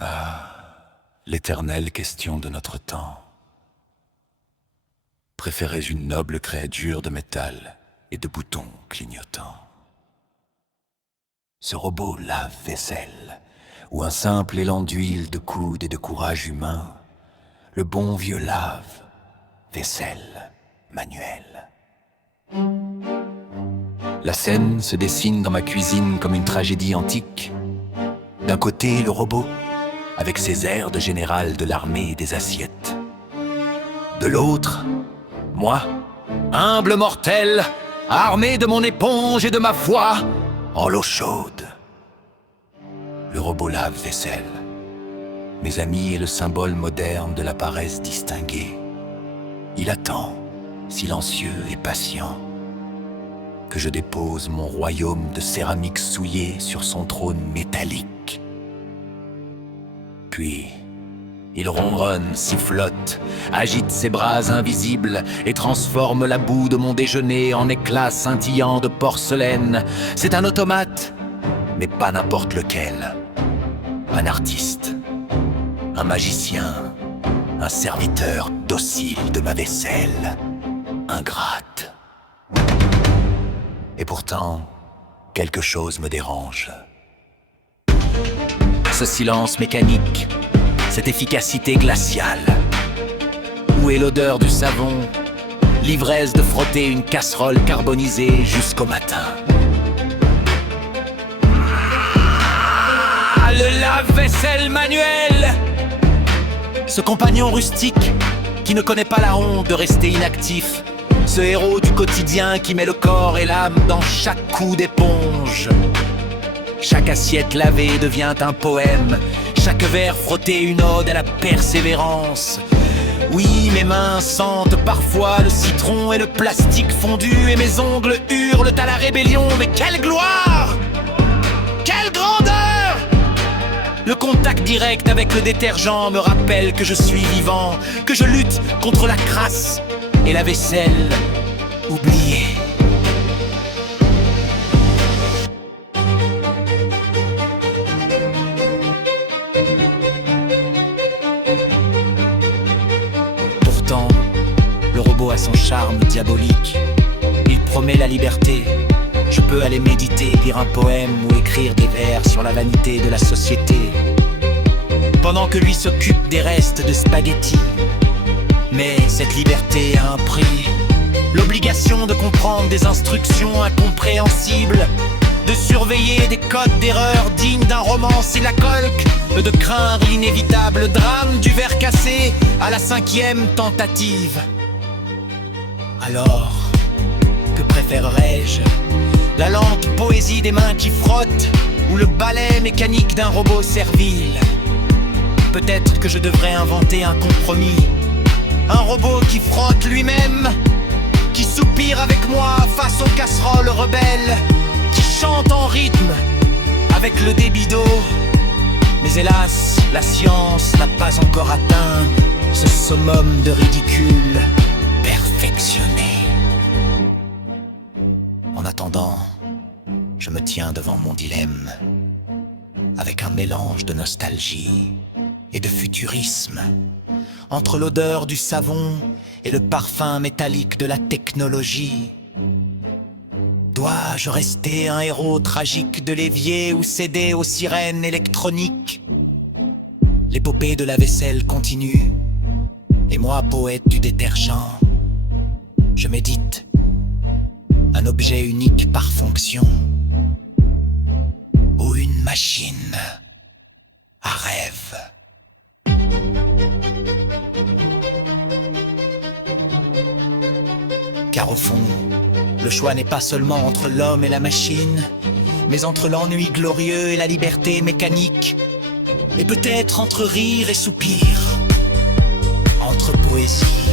Ah, l'éternelle question de notre temps. Préférez une noble créature de métal et de boutons clignotants? Ce robot lave-vaisselle, ou un simple élan d'huile, de coude et de courage humain, le bon vieux lave-vaisselle manuel. La scène se dessine dans ma cuisine comme une tragédie antique. D'un côté, le robot, avec ses airs de général de l'armée des assiettes. De l'autre, moi, humble mortel, armé de mon éponge et de ma foi, en l'eau chaude. Le robot lave-vaisselle, mes amis, est le symbole moderne de la paresse distinguée. Il attend, silencieux et patient, que je dépose mon royaume de céramique souillée sur son trône métallique. Puis, il ronronne, sifflote, agite ses bras invisibles et transforme la boue de mon déjeuner en éclats scintillants de porcelaine. C'est un automate, mais pas n'importe lequel. Un artiste, un magicien, un serviteur docile de ma vaisselle, ingrate. Et pourtant, quelque chose me dérange. Ce silence mécanique, cette efficacité glaciale. Où est l'odeur du savon, l'ivresse de frotter une casserole carbonisée jusqu'au matin? Ah, le lave-vaisselle manuel! Ce compagnon rustique qui ne connaît pas la honte de rester inactif. Ce héros du quotidien qui met le corps et l'âme dans chaque coup d'éponge. Chaque assiette lavée devient un poème, chaque verre frotté une ode à la persévérance. Oui, mes mains sentent parfois le citron et le plastique fondu, et mes ongles hurlent à la rébellion. Mais quelle gloire! Quelle grandeur! Le contact direct avec le détergent me rappelle que je suis vivant, que je lutte contre la crasse et la vaisselle oubliée. Pourtant, le robot a son charme diabolique. Il promet la liberté. Je peux aller méditer, lire un poème ou écrire des vers sur la vanité de la société, pendant que lui s'occupe des restes de spaghettis. Mais cette liberté a un prix. L'obligation de comprendre des instructions incompréhensibles, de surveiller des codes d'erreur dignes d'un roman syllacolque, de craindre l'inévitable drame du verre cassé à la 5e tentative. Alors, que préférerais-je? La lente poésie des mains qui frottent ou le balai mécanique d'un robot servile? Peut-être que je devrais inventer un compromis. Un robot qui frotte lui-même, qui soupire avec moi face aux casseroles rebelles, qui chante en rythme avec le débit d'eau. Mais hélas, la science n'a pas encore atteint ce summum de ridicule perfectionné. En attendant, je me tiens devant mon dilemme, avec un mélange de nostalgie et de futurisme, entre l'odeur du savon et le parfum métallique de la technologie. Dois-je rester un héros tragique de l'évier ou céder aux sirènes électroniques? L'épopée de la vaisselle continue, et moi, poète du détergent, je médite. Un objet unique par fonction, ou une machine à rêve. Car au fond, le choix n'est pas seulement entre l'homme et la machine, mais entre l'ennui glorieux et la liberté mécanique, et peut-être entre rire et soupir, entre poésie